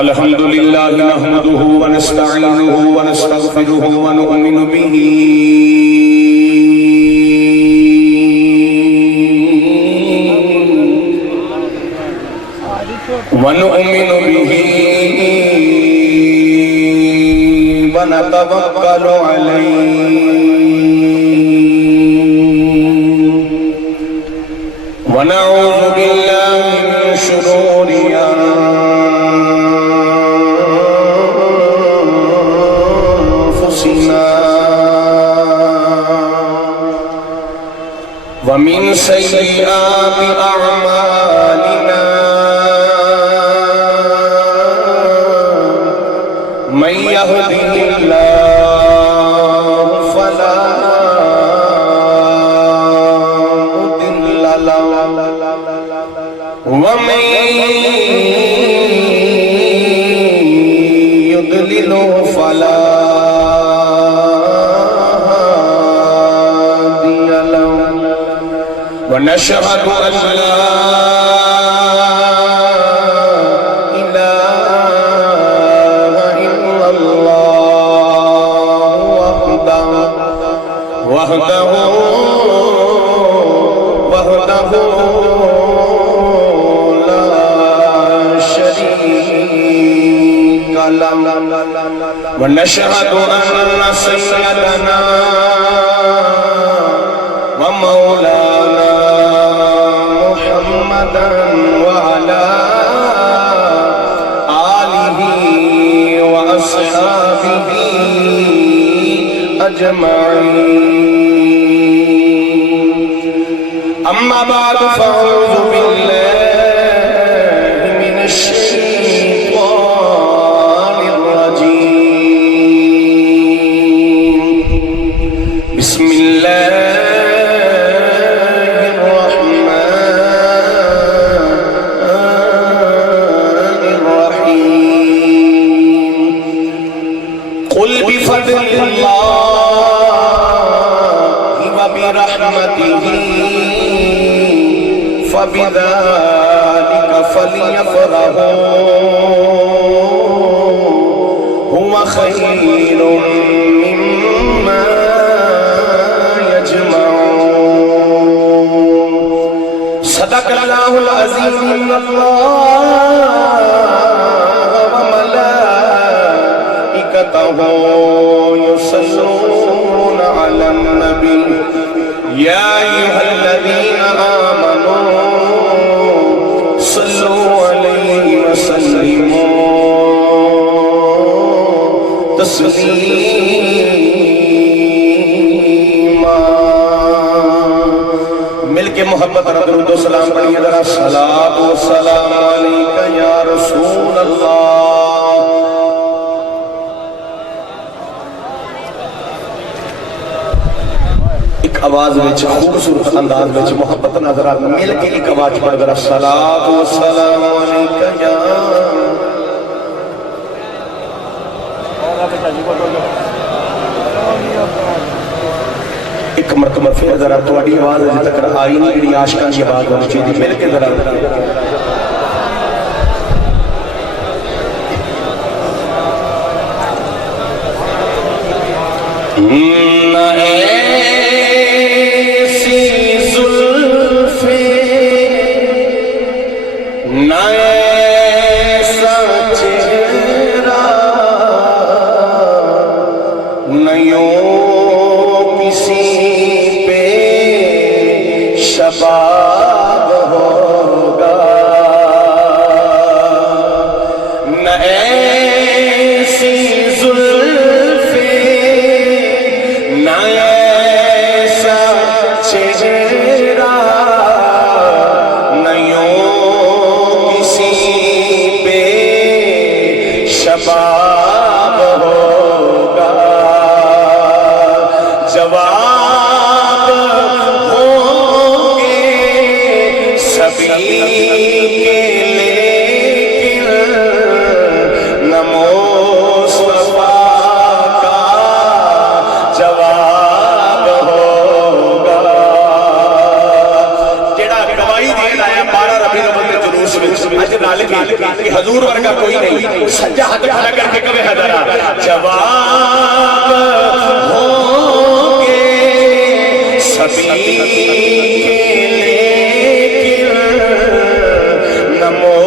الحمد لله نحمده ونستعينه ونستغفره ونؤمن به ونتوكل عليه ونعوذ بالله من شرور أنفسنا ومن سيئات أعمالنا من يهده الله فلا مضل له ومن يضلل فلا هادي له ونشهد أن لا وحده لا شريك له ونشهد أن سيدنا ومولانا محمدا وعلى آله وأصحابه أجمعين أما بعد فأعوذ بالله من الشيطان الرجيم بسم الله الرحمن الرحيم قل بفضل الله وبرحمته فبذلك فليفرحوا هو خير مما يجمعون صدق الله العظيم إن الله وملائكته يصلون على النبي يا أيها الذين آمنوا صلوا عليه وسلموا تسلیما مل کے محبت درود و سلام پڑھیے ذرا صلاۃ و سلام علیک یا رسول اللہ. آواز وچ خوبصورت انداز وچ محبت نظر مل کے ایک آواز پڑھ کر صلاۃ و سلام علیک یا ایک مرتبہ پھر ذرا تھوڑی آواز جے تک آئی نہیں جڑی عاشقاں دی آواز ہونی چاہیے مل کے ذرا رل کے کہ حضور ورگا کوئی نہیں سجا ہاتھ کھڑا کر کے کبھی حضرہ جواب ہوں گے سبھی کے لیکن نمو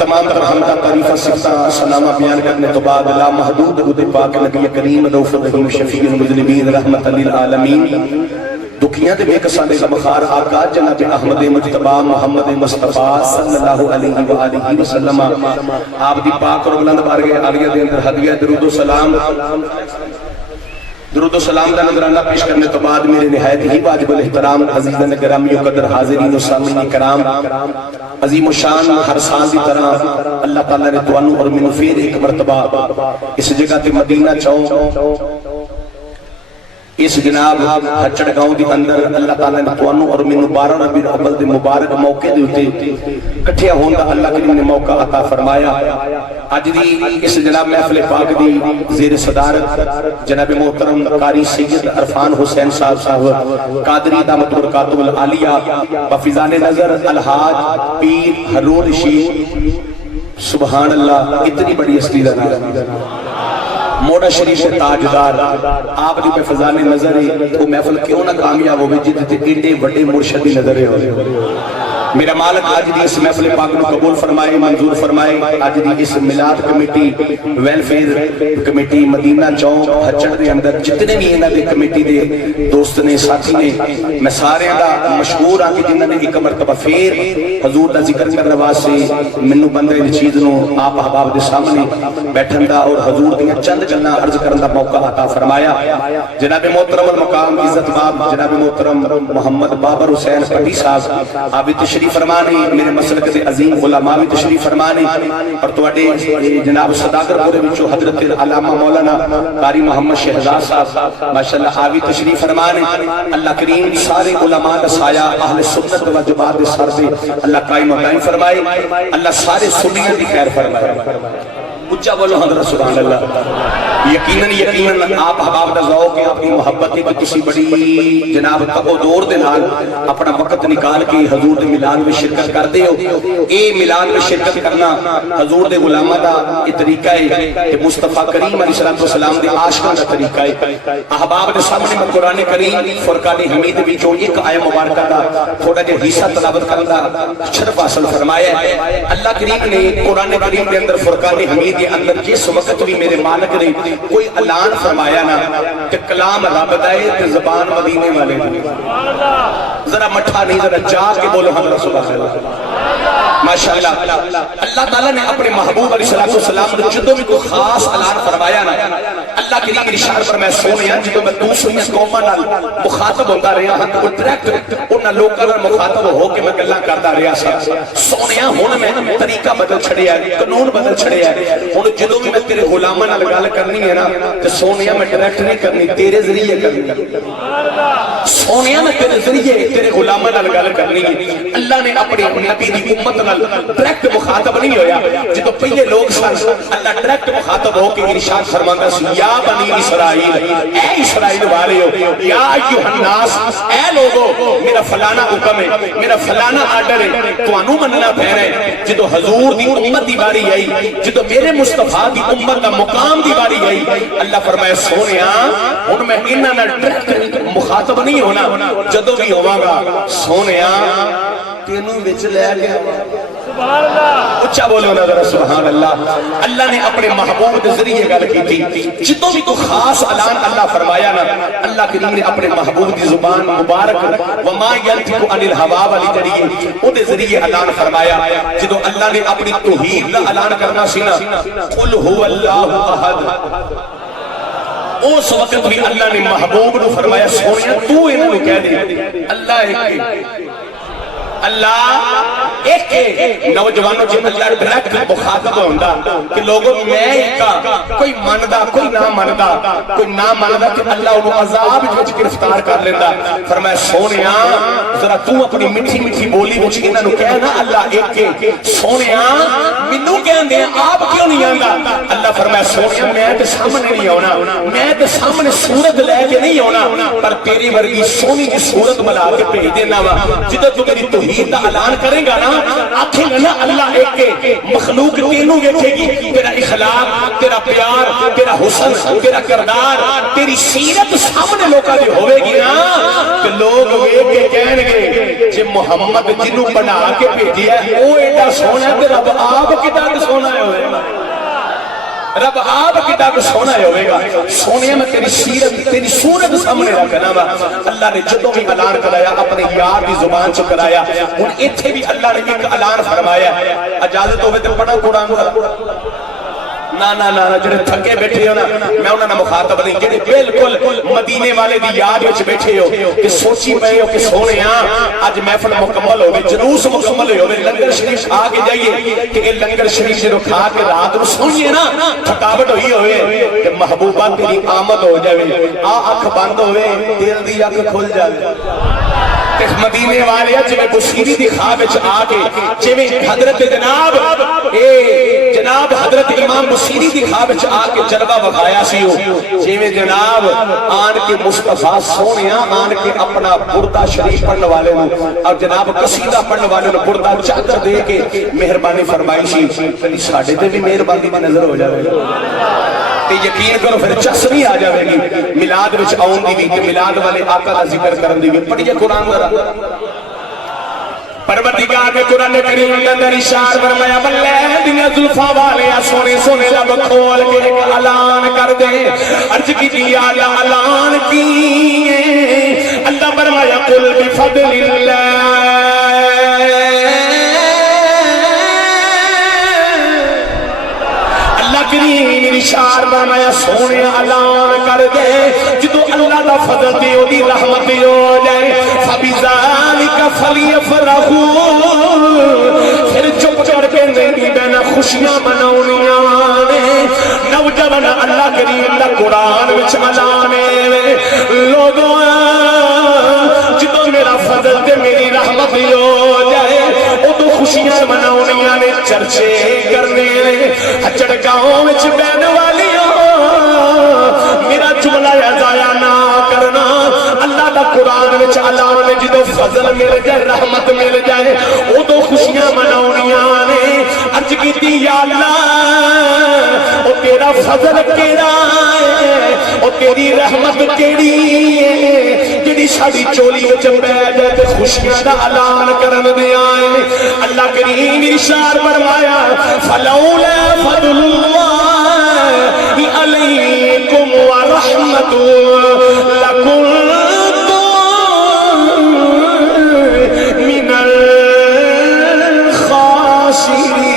تمام تر حمدہ تعریفہ سکتا سلامہ بیان کرنے تو بعد لا محدود درود پاک نبی کریم رؤوف الرحیم شفیع المذنبین رحمت للعالمین دکھیاں دے بے کسانے کا مخار آقا جناب احمد مجتبی محمد مصطفیٰ صلی اللہ علیہ وآلہ وسلم آپ دی پاک اور بلند بارگاہ عالیہ دے اندر ہدیہ درود و سلام درود و سلام دا نظرانہ پیش کرنے تو بعد میرے نہایت ہی واجب الاحترام عزیزان گرامی و قدر حاضرین و سامعین کرام عظیم و شان ہر سال دی طرح اللہ تعالیٰ نے توانو اور منو پھر ایک مرتبہ اس جگہ تے مدینہ چاہوں اس جناب ہچڑ گاؤں دی اندر اللہ تعالیٰ نے توانو اور منو 12 ربیع الاول دے مبارک موقع دے ہوتے کٹھیا ہوندہ اللہ کریم نے موقع عطا فرمایا آج دی اس جناب محفل پاک دی زیر صدارت جناب محترم قاری سید عرفان حسین صاحب قادری دامت برکاتہ العالیہ وفیضان نظر الحاج پیر حرور رشید سبحان اللہ اتنی بڑی ہستی رہا موڑا شریف تاجدار آپ جو فضان نظر ہے تو محفل کیوں نہ کامیاب ہوئے جیتے ایڈے بڑے مرشدی نظر ہے میرا مالک آج دی اس محفل پاک کو قبول فرمائے منظور فرمائے آج دی اس میلاد کمیٹی ویلفیئر کمیٹی مدینہ چوک ہچڑ دے اندر جتنے بھی انہاں دے کمیٹی دے دوست نے ساتھی نے میں سارے دا مشہور آن کے جنہاں نے ایک مرتبہ پھر حضور دا ذکر کرنے واسطے منو بندے دی چیز نو آپ احباب دے سامنے بیٹھن دا اور حضور دی چند گلاں عرض کرن دا موقع عطا فرمایا جناب محترم المقام عزت باب جناب محترم محمد بابر حسین پٹی صاحب آپ تشریف فرمانے میرے مسلک دے عظیم علماء بھی تشریف فرمانے اور تواڈے جناب صداقت پورے وچوں حضرت علامہ مولانا قاری محمد شہزاد صاحب ماشاءاللہ آوی تشریف فرمانے اللہ کریم سارے علماء دا سایہ اہل سنت و جماعت دے سر دے اللہ قائم و دائم فرمائے اللہ سارے سنیاں دی خیر فرمائے اچھا بولو حضرت سبحان اللہ یقیناً آپ احباب دا ذوق ہے اپنی محبت ہے کہ کسی بڑی جناب تقو دور دے نال اپنا وقت نکال کے حضور دے ملاد میں شرکت کرتے ہو اے ملاد میں شرکت کرنا حضور دے غلامہ دا یہ طریقہ ہے کہ مصطفیٰ کریم علیہ السلام دے عاشقاں دا طریقہ ہے احباب دے سامنے میں قرآن کریم فرقان حمید وچوں ایک آیت مبارکہ دا تھوڑا جہا حصہ تلاوت کرنا شرف حاصل فرمایا ہے اللہ کریم نے قرآن کریم دے اندر فرقان حمید کے اندر جس وقت بھی میرے مالک نے کوئی اعلان فرمایا نا کہ کلام رب دا ہے تے زبان مدینے والے ذرا مٹھا نہیں ذرا جا کے بولو حضرت سبحان اللہ ماشاءاللہ اللہ تعالیٰ نے اپنے محبوب علیہ السلام نے جدوں بھی کوئی خاص اعلان فرمایا نا اللہ کے لیے ارشاد فرمایا سونیا جدوں میں دوسری قوماں نال مخاطب ہوندا رہیا ہاں تو ڈائریکٹ انہاں لوکاں نال مخاطب ہو کے میں گلاں کردا رہیا سا سونیا ہن میں طریقہ بدل چھڑیا ہے قانون بدل چھڑیا ہے ہن جدوں بھی میں تیرے غلاماں نال گل کرنی ہے نا تے سونیا میں ڈائریکٹ نہیں کرنی تیرے ذریعے کرنی سونیا میں تیرے ذریعے تیرے غلاماں نال گل کرنی ہے اللہ نے اپنے نبی دی امت ڈائریکٹ مخاطب نہیں ہویا جدو پہلے لوگ سن اللہ ڈائریکٹ مخاطب ہو کے ارشاد فرماندا سی یا بنی اسرائیل اے اسرائیل والےو یا ایھا الناس اے لوگو میرا فلانا حکم ہے میرا فلانا آرڈر ہے تانوں مننا پینا ہے جدو حضور دی امت دی باری آئی جدو میرے مصطفیٰ دی امت دا مقام دی باری آئی اللہ فرمایا سونیا ہن میں انہاں نال ڈائریکٹ مخاطب نہیں ہونا جدو بھی ہوواں گا سونیا تینوں وچ لے گیا سبحان اللہ اچھا بولو نا ذرا سبحان اللہ اللہ نے اپنے محبوب کے ذریعے گل کی تھی جتوں بھی کوئی خاص اعلان اللہ فرمایا نا اللہ کریم نے اپنے محبوب کی زبان مبارک وما ينطق عن الهوى والی ذریعے او دے ذریعے اعلان فرمایا جدوں اللہ نے اپنی توحید دا اعلان کرنا سی نا قل هو الله احد اس وقت بھی اللہ نے محبوب نو فرمایا سونیا تو انہوں نے کہہ دے اللہ ایک اللہ ایک نوجوانوں جن اللہ ڈائریکٹ مخاطب ہوندا کہ لوگوں میں ایک کوئی ماندا کوئی نہ ماندا کہ اللہ انہوں عذاب وچ گرفتار کر لیندا فرمایا سونیا ذرا تو اپنی میٹھی میٹھی بولی وچ انہاں نوں کہنا اللہ ایک سونیا مینوں کہندے آپ کیوں نہیں آندا اللہ فرمایا سونیا میں تے سامنے نہیں آونا میں تے سامنے صورت لے کے نہیں آونا پر تیری ورگی سونی دی صورت بنا کے بھیج دینا وا جدوں تو میری توحید دا اعلان کرے گا نا آکھے گا نا اللہ ایک مخلوق تینوں ویکھے گی تیرا اخلاق تیرا پیار تیرا حسن تیرا کردار تیری سیرت سامنے لوکاں دی ہوے گی نا تے لوگ ویکھ کے کہن گے جے محمد جنوں بنا کے بھیجیا ہے او ایڈا سونا تے رب آپ کڈا سونا ہے ہوئے رب آپ کتا کو سونا ہوئے گا سونے میں تیری سیرت تیری صورت سامنے رکھنا وا اللہ نے جدوں بھی اعلان کرایا اپنے یار دی زبان سے کرایا ہن ایتھے بھی اللہ نے ایک اعلان فرمایا اجازت ہوے تے پڑھا قرآن نا جڑے تھکے بیٹھے ہو نا میں انہاں نال مخاطب نہیں جڑے بالکل مدینے والے دی یاد وچ بیٹھے ہو کہ سوچی پئے ہو کہ سونیا اج محفل مکمل ہوے جلوس مکمل ہوے لنگر شریف آ کے جائیے کہ اے لنگر شریف جڑو کھا کے رات نو سونیے نا تھکاوٹ ہوئی ہوے کہ محبوبہ تیری آمد ہو جاوے اکھ بند ہوے دل دی اکھ کھل جاوے مدینے والے جویں بصیری دی خواب وچ آ کے جویں حضرت جناب حضرت امام بصیری دی خواب وچ آ کے جلوہ وکھایا سی جویں جناب آن کے مصطفیٰ سونیا آن کے اپنا بردہ شریف پڑھنے والے نو اور جناب قصیدہ پڑھنے والے نو بردہ چادر دے کے مہربانی فرمائی سی کبھی ساڈے تے بھی مہربانی دی نظر ہو جاوے تے یقین کرو پھر چسنی آ جاوے گی میلاد وچ آون دی بھی تے میلاد والے آقا دا ذکر کرن دی بھی پڑھیے قرآن ذرا پروردگار نے قرآن کریم کے اندر اشار فرمایا بلے دنیا زلفا والے سونے سونے لب کھول کے ایک اعلان کر دے عرض کی دیا اعلان کی اللہ فرمایا قل بفضل اللہ کریم ارشاد فرمایا سونے اعلان کر دے جدو اللہ دا فضل دی او دی رحمت ہو جائے فبذالک فلیفرحوا خوشیاں مناونیاں نے نوجوان اللہ کریم دا قرآن وچ علانے لوگوں جدو میرا فضل تے میری رحمت ہو جائے ادو خوشیاں مناونیاں نے چرچے کرنے ہچڑ گاؤں وچ بہن والیاں میرا جملہ ضائع نہ کرنا اللہ دا قرآن وچ اعلان جدو فضل مل جائے رحمت مل جائے ادو خوشیاں مناونیاں نے عرض کیتی یا اللہ او تیرا فضل کیڑا ہے او تیری رحمت کیڑی ہے جڑی ساڈی چولی وچ بیٹھ جائے تے خوشیاں دا اعلان کرن دے آئے اللہ کریم ارشاد فرمایا فلولا فضل اللہ علیکم ورحمتہ لکنتم من الخاسرین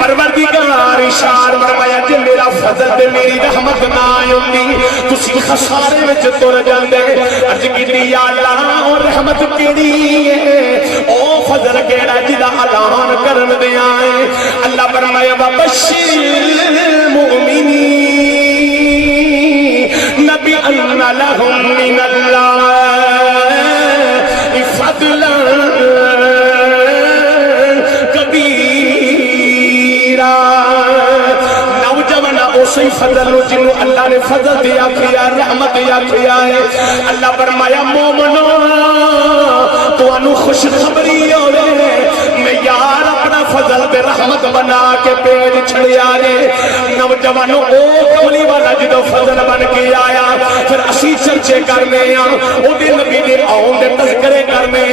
پروردگار ارشاد فرمایا جے میرا فضل تے میری رحمت نہ ہوندی تسی خسارے وچ تر جاندے عرض کیتی یا اللہ او رحمت کیڑی ہے او فضل کیڑا جدا اعلان کرن دے آئے اللہ فرمایا وبشر المؤمنین بأن لهم من اللہ فضلا اسی فضل جنہوں اللہ نے فضل دیا کیا رحمت دیا کیا ہے اللہ فرمایا مومنو تو انو خوش خبری ہوئے میں یار اپنا فضل دے رحمت بنا کے پیج چھڑی آئے نوجوانوں او کھولی والا جدو فضل بن کے آیا پھر اسی چرچے کرنے او دے نبی دے آؤں دے تذکرے کرنے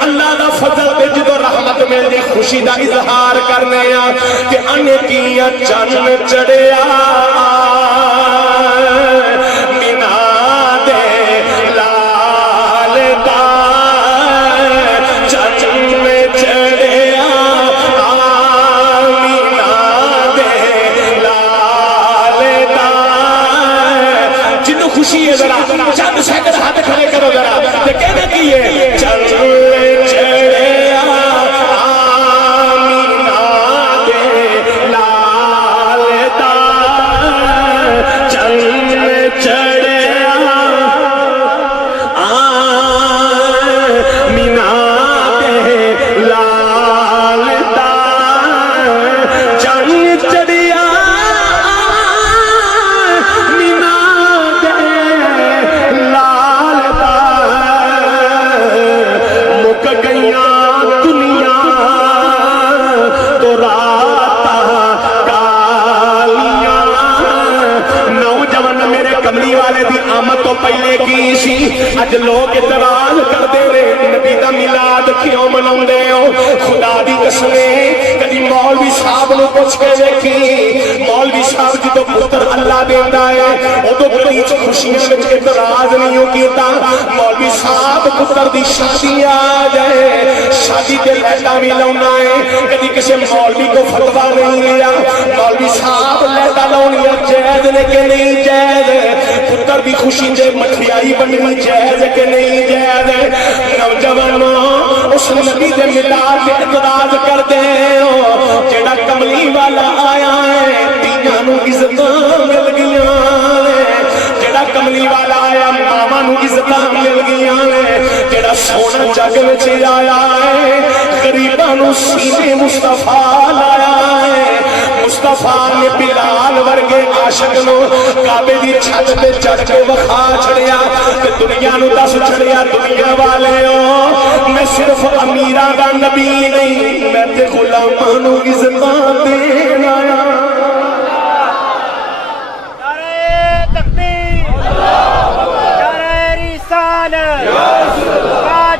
اللہ دا فضل دے جدو رحمت میں دے خوشی دا اظہار کرنے کہ انے کیا چند چڑے مینا دے لال دا چند چڑے مینا دے لال دا جنہوں خوشی ہے ذرا چند سیکنڈ ہاتھ کھڑے کرو ذرا تو کہنے کی ہے چند چڑے پہلے کی سی اج لوگ اعتراض کرتے رہے نبی دا میلاد کیوں مناؤندے ہو خدا دی قسمیں کدی مولوی صاحب نو پوچھ کے دیکھی مولوی صاحب جدو پتر اللہ دیندا ہے اودوں بڑی خوشیاں وچ اعتراض نہیں ہو کیتا مولوی صاحب پتر دی شادی آ جائے شادی تے لیٹا بھی لاؤنا ہے کدی کسی مولوی کو فتوا نہیں لیا مولوی صاحب لیٹا لاؤنی جائز نے کہ نہیں جائز پتر دی خوشی دے مٹھیائی بننی جائز کہ نہیں جائز نوجوانوں اس نبی دے میلاد تے اعتراض کرتے ہو جڑا کملی والا آیا ہے تیاں نو عزتاں مل گیاں جڑا کملی والا آیا ماما نو عزتاں مل گیاں جڑا سونا جگ وچ آیا ہے غریباں نو سینے مصطفیٰ لایا ہے مصطفیٰ نے بلال ورگے عاشق نو کعبے دی چھت تے چڑھ کے وکھا چھڑیا تے دنیا نو دس چھڑیا دنیا والے ہو میں صرف امیراں دا نبی نہیں میں تے غلاماں نو عزتاں دین آیا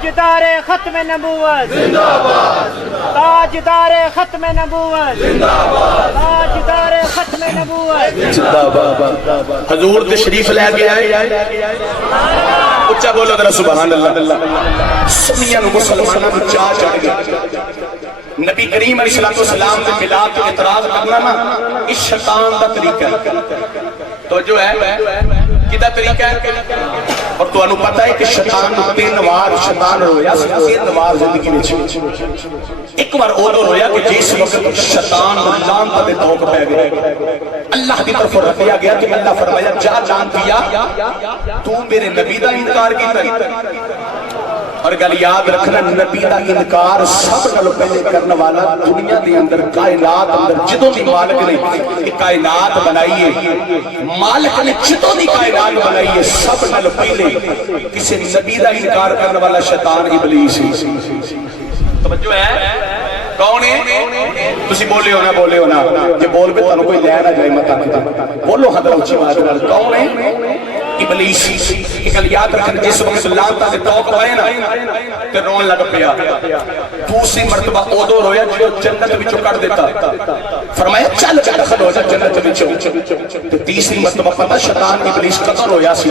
تاجدار ختم نبوت زندہ باد تاجدار ختم نبوت زندہ باد تاجدار ختم نبوت زندہ باد حضور تشریف لے کے آئے اچھا بولو ذرا سبحان اللہ سمیاں مسلمانوں کو چاہ چڑھ گئی نبی کریم علیہ السلام کے میلاد پہ اعتراض کرنا نا اس شیطان دا طریقہ ہے تو جو ہے کدھا طریقہ ہے اور تانوں پتہ ہے کہ شیطان نوں 3 وار شیطان رویا سی 3 وار زندگی وچ ایک بار اودوں رویا کہ جس وقت شیطان لعنت دے توق پہ گیا اللہ کی طرف رکھیا گیا کہ اللہ فرمایا جا لعنتیا تو میرے نبی دا انکار کیتا اور گل یاد رکھنا نبی دا انکار سب نال پہلے کرنے والا دنیا دے اندر کائنات اندر جدوں دی مالک نے کائنات بنائی ہے مالک نے جدوں دی کائنات بنائی ہے سب نال پہلے کسی نبی دا انکار کرنے والا شیطان ابلیس ہے توجہ ہے کون ہے تسی بولے ہو نا جے بول پہ تانوں کوئی لے نہ جائے مت آکھے بولو حضرت اونچی آواز نال کون ہے ابلیس ایک گل یاد رکھنا جس وقت لعنت دے توق پائے نا تے رون لگ پیا دوسری مرتبہ اودوں رویا جو جنت وچوں کڈ دیتا فرمایا چل داخل ہو جا جنت وچوں تے تیسری مرتبہ پتہ شیطان ابلیس کدوں رویا سی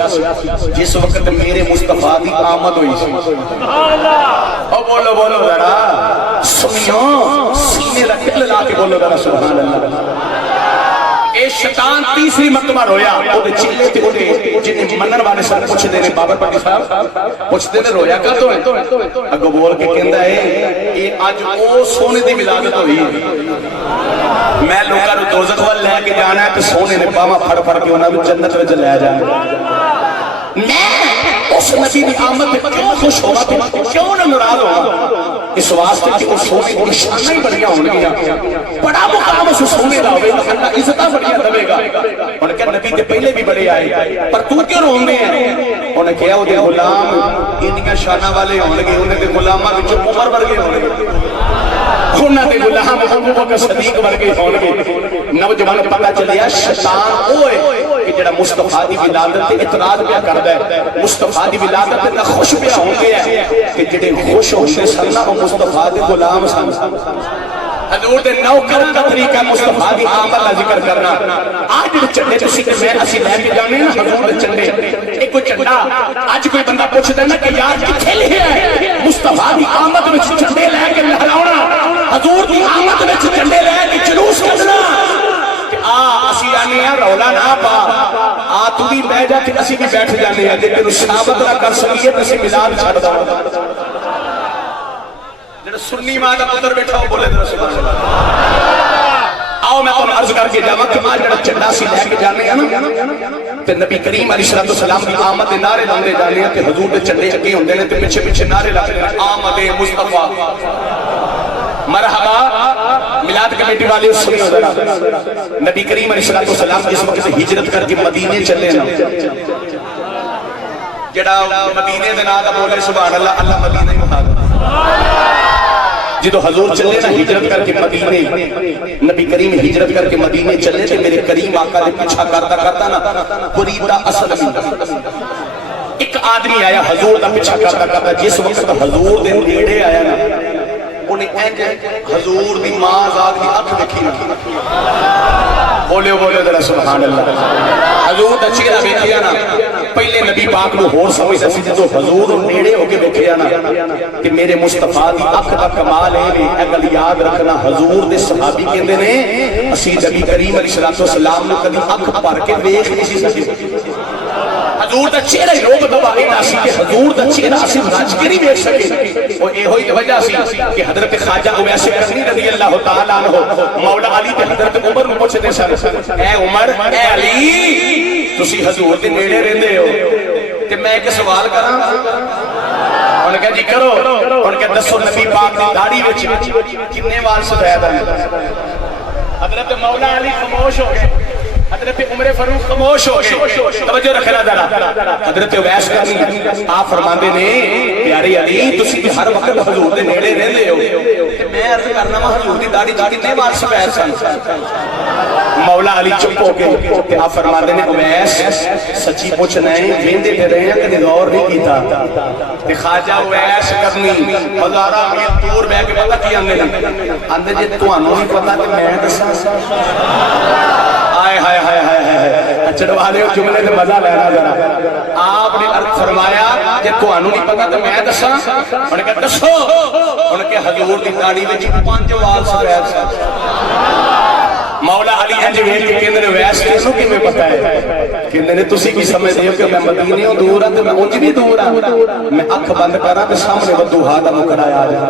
جس وقت میرے مصطفی دی آمد ہوئی سی سبحان اللہ او بولو ذرا سنیو سینے لا دل لا کے بولو ذرا سبحان اللہ اے شیطان تیسری مرتبہ رویا او دے چلے تے او دے جنے منن والے سب پوچھ دے نے بابا پاکی صاحب پوچھ دے نے رویا کدوں ہے اگو بول کے کہندا ہے اے اج او سونے دی ولادت ہوئی میں لوکاں نوں دوزخ ول لے کے جانا ہے تے سونے نے باواں پھڑ کے انہاں نوں جنت وچ لے جانا میں اس نبی دی آمد پہ کیوں خوش ہوا کیوں نہ ناراض ہوا اس واسطے کہ وہ سونے کی شانیں بڑیاں ہون گیا بڑا مقام اس سونے دا ہوے تو اللہ عزتاں بڑیاں دے گا انہاں کہ نبی تے پہلے بھی بڑے آئے پر تو کیوں روندے ہیں انہاں کہیا او دے غلام انہاں شاناں والے ہون گے انہاں دے غلاماں وچ عمر ورگے ہون گے انہاں دے غلام ابو بکر صدیق ورگے ہون گے نوجوان پتہ چلیا شیطان اوے کہ جڑا مصطفی دی ولادت تے اعتراض پیا کردا ہے مصطفی دی ولادت تے خوش پیا ہو گیا ہے کہ جڑے خوش ہوندے سن او مصطفی دے غلام سن حضور دے نوکر کا طریقہ مصطفی دی آمد دا ذکر کرنا آج دے چنڈے تسی تے میں اسی لے کے جانے نا حضور دے چنڈے ایک کوئی چنڈا اج کوئی بندہ پوچھدا نا کہ یار کتھے لکھیا ہے مصطفی دی آمد وچ چنڈے لے کے لہراونا حضور دی آمد وچ چنڈے لے کے جلوس کڈنا اسی آنے ہیں رولا نہ پا تو بھی بیٹھ جا کہ اسی بھی بیٹھ جانے ہیں جب تینوں ثابت نہ کر سکیے تو اسی ملاد چھڑ دا جڑا سنی ماں دا پتر بیٹھا ہو بولے در سبحان اللہ آؤ میں تمہیں عرض کر کے جاواں کہ ماں جڑا چنڈا سی لے کے جانے ہیں نا تے نبی کریم علیہ السلام دی آمد دے نعرے لاندے جانے ہیں تے حضور دے چنڈے اگے ہوندے نے تے پیچھے پیچھے نعرے لاندے نے آمد مصطفی مرحبا میلاد کمیٹی والے سنیو ذرا نبی کریم علیہ السلام جس وقت ہجرت کر کے مدینے چلے نا جڑا مدینے دے نام دا بولے سبحان اللہ اللہ مدینہ مہاجر جدو حضور چلے نا ہجرت کر کے مدینے نبی کریم ہجرت کر کے مدینے چلے تے میرے کریم آقا نے پیچھا کرتا نا بریدہ اسلمی ایک آدمی آیا حضور دا پیچھا کرتا جس وقت حضور دے نیڑے آیا نا انہیں اینج حضور دی ماں ذات دی اکھ دیکھی نا بولے ذرا سبحان اللہ حضور دا چہرہ ویکھیا نا پہلے نبی پاک نو ہور سمجھ سی جدوں حضور نیڑے ہو کے ویکھیا نا کہ میرے مصطفی دی اکھ دا کمال ہے اے گل یاد رکھنا حضور دے صحابی کہندے نے اسی نبی کریم علیہ السلام نے کبھی اکھ بھر کے ویکھ نہیں سی سکے حضور دا چہرہ ہی روب دبا اینا سی کہ حضور دا چہرہ اسی رج کے نہیں بیٹھ سکے اور اے ہوئی وجہ سی کہ حضرت خواجہ اویس کرنی رضی اللہ تعالیٰ عنہ مولا علی تے حضرت عمر میں پوچھتے سن اے عمر اے علی تسی حضور دے نیڑے رہندے ہو تے میں ایک سوال کراں انہوں نے کہا جی کرو انہوں نے کہا دسو نبی پاک دی داڑھی وچ کتنے وال سفید ہیں حضرت مولا علی خاموش ہو گئے حضرت عمر فاروق خاموش ہو گئے توجہ رکھنا ذرا حضرت اویس کرنی آپ فرماندے نے پیارے علی تسی ہر وقت حضور دے نیڑے رہندے ہو تے میں عرض کرنا وا حضور دی داڑھی نے وال سفید سن مولا علی چپ ہو گئے تے آپ فرماندے نے اویس سچی پوچھنا ہے ویندے تے رہے ہیں کدی غور نہیں کیتا تے خواجہ اویس کرنی ہزاراں میل دور بیٹھ کے پتہ کی آندے جے تانوں نہیں پتہ تے میں دساں ہائے ہائے ہائے ہائے چڑھوالے جملے سے مزہ لینا ذرا آپ نے عرض فرمایا کہ تانوں نہیں پتہ تو میں دساں انہوں نے کہا دسو انہوں نے کہا حضور دی داڑھی وچ 5 وال سفید سن مولا علی انج ویکھ کے کہندے نے ویس تینوں کیویں پتہ ہے؟ کہندے نے تسی کی سمجھدے ہو کہ میں مدینے ہوں دور ہاں تے میں انج بھی دور ہاں، میں اکھ بند کراں تے سامنے ودوہا دا مکڑا آ جائے۔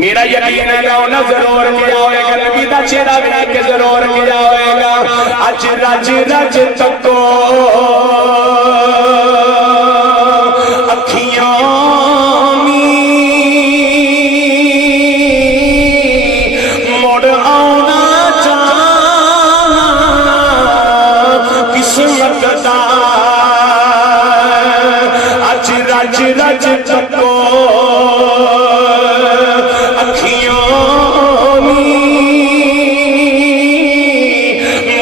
میرا یقین ہے کہ انہاں ضرور کیا ہوئے گا، نبی دا چہرہ ویکھ کے ضرور کیا ہوئے گا۔ اج رج رج تکو اکھیاں رج رج تکو اکھیوں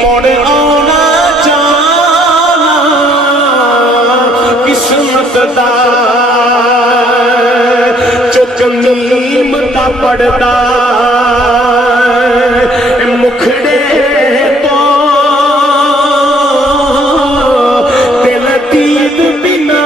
مڑ آنا جانا قسمت دا چک نیم دا پڑدا مکھڑے تو دل دید بنا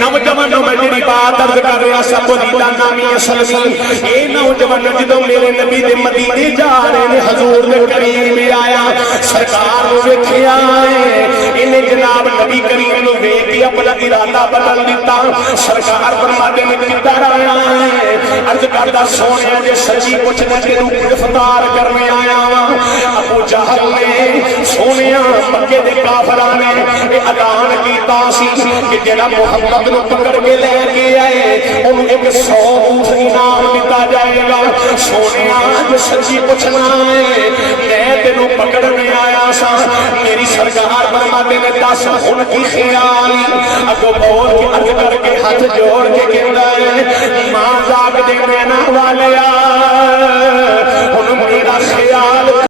نوجوانوں میں جڑی بات عرض کر رہا سب دیدہ نامی اسلمی اے نوجوان جدوں میرے نبی دے مدینے جا رہے نے حضور دے قریب میں آیا سرکار نو ویکھیا ہے انہیں جناب نبی کریم نو ویکھ کے اپنا ارادہ بدل دیتا سرکار فرماتے نے کدھر آیا ہے عرض کردا سونے جے سچی پوچھنا تینوں گرفتار کرنے آیا ابو جہل نے سونیا مکے دے کافراں نے اعلان کیتا سی کہ جڑا محمد نو پکڑ کے لے کے آئے انہوں ایک 100 اونٹ انعام دیتا جائے گا سونیا جو سچی پوچھنا ہے میں تینوں پکڑنے آیا سا میری سرکار فرماتے نے 10 ہن کی خیال اگو بول کے عرض کر کے ہاتھ جوڑ کے کہندا ہے ماں جاگ دے نیناں والیا ہن میرا خیال